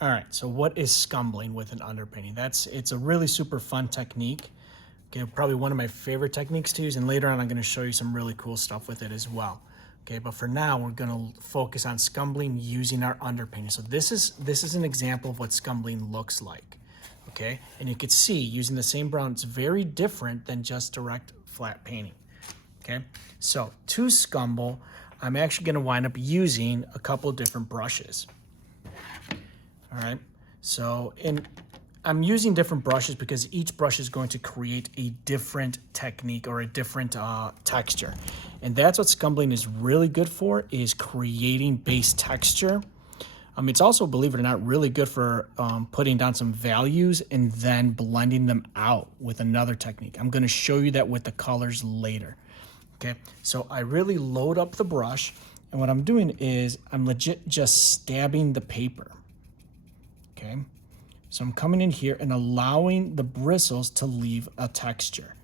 All right, so what is scumbling with an underpainting? It's a really super fun technique. Okay, probably one of my favorite techniques to use, and later on I'm going to show you some really cool stuff with it as well. Okay, but for now we're going to focus on scumbling using our underpainting. So this is an example of what scumbling looks like. Okay, and you can see using the same brown, it's very different than just direct flat painting. Okay, so to scumble, I'm actually going to wind up using a couple different brushes. All right, so I'm using different brushes because each brush is going to create a different technique or a different texture. And that's what scumbling is really good for, is creating base texture. It's also, believe it or not, really good for putting down some values and then blending them out with another technique. I'm going to show you that with the colors later. Okay, so I really load up the brush, and what I'm doing is I'm legit just stabbing the paper. Okay, so I'm coming in here and allowing the bristles to leave a texture.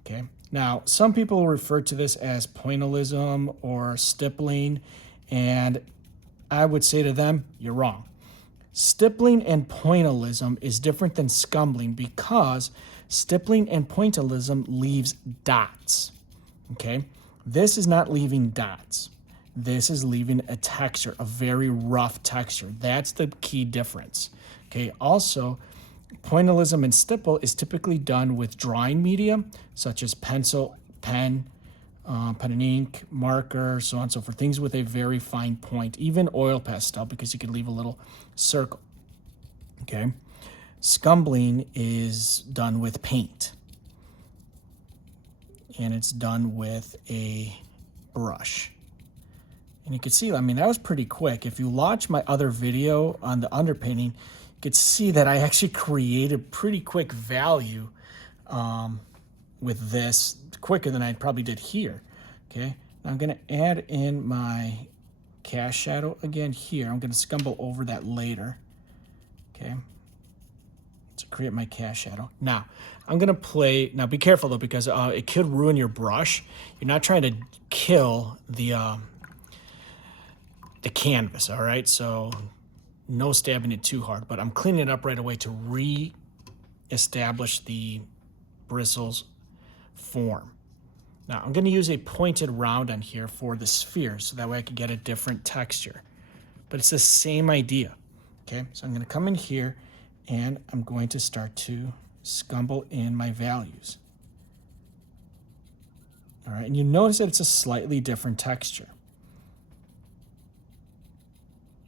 Okay, now some people refer to this as pointillism or stippling, and I would say to them, you're wrong. Stippling and pointillism is different than scumbling because stippling and pointillism leaves dots. Okay, this is not leaving dots. This is leaving a texture, a very rough texture. That's the key difference. Okay, also, pointillism and stipple is typically done with drawing medium, such as pencil, pen, pen and ink, marker, so on and so forth, things with a very fine point, even oil pastel, because you could leave a little circle. Okay, scumbling is done with paint, and it's done with a brush. And you can see, I mean, that was pretty quick. If you watch my other video on the underpainting, you could see that I actually created pretty quick value with this, quicker than I probably did here. Okay, now I'm going to add in my cast shadow again here. I'm going to scumble over that later. Okay, to create my cast shadow. Now, I'm going to play, now be careful though, because it could ruin your brush. You're not trying to kill the canvas, all right? So no stabbing it too hard, but I'm cleaning it up right away to re-establish the bristles form. Now I'm going to use a pointed round on here for the sphere, so that way I can get a different texture. But it's the same idea, okay? So I'm going to come in here and I'm going to start to scumble in my values. All right, and you notice that it's a slightly different texture.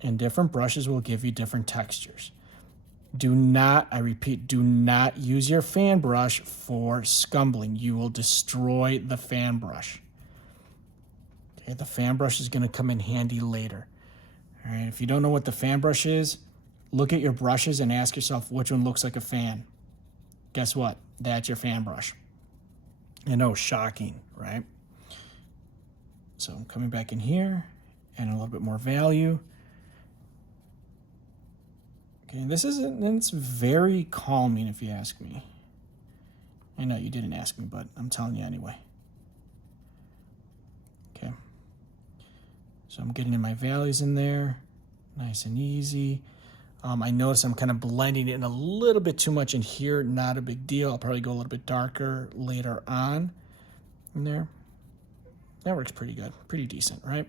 And different brushes will give you different textures. Do not, I repeat, do not use your fan brush for scumbling. You will destroy the fan brush. Okay, the fan brush is going to come in handy later. All right, if you don't know what the fan brush is, look at your brushes and ask yourself which one looks like a fan. Guess what? That's your fan brush. I know, shocking, right? So I'm coming back in here and a little bit more value. Okay, it's very calming if you ask me. I know you didn't ask me, but I'm telling you anyway. Okay. So I'm getting in my values in there, nice and easy. I notice I'm kind of blending it in a little bit too much in here, not a big deal. I'll probably go a little bit darker later on in there. That works pretty good, pretty decent, right?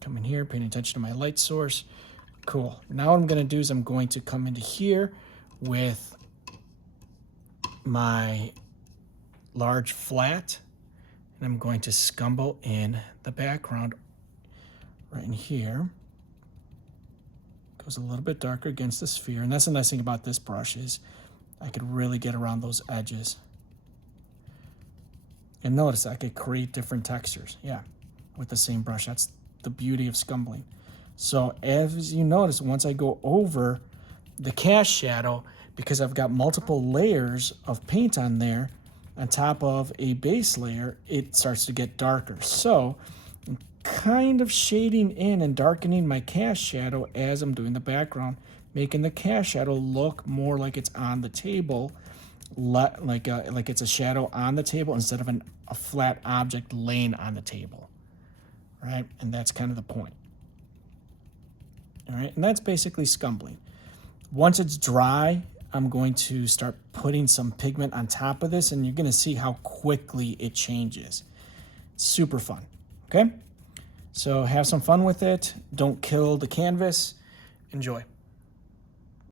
Come in here, paying attention to my light source. Cool. Now what I'm going to do is I'm going to come into here with my large flat, and I'm going to scumble in the background right in here. Goes a little bit darker against the sphere, and that's the nice thing about this brush is I could really get around those edges. And notice I could create different textures, yeah, with the same brush. That's the beauty of scumbling. So as you notice, once I go over the cast shadow, because I've got multiple layers of paint on there, on top of a base layer, it starts to get darker. So I'm kind of shading in and darkening my cast shadow as I'm doing the background, making the cast shadow look more like it's on the table, like it's a shadow on the table instead of a flat object laying on the table, right? And that's kind of the point. All right, and that's basically scumbling. Once it's dry, I'm going to start putting some pigment on top of this, and you're gonna see how quickly it changes. Super fun, okay? So have some fun with it. Don't kill the canvas. Enjoy.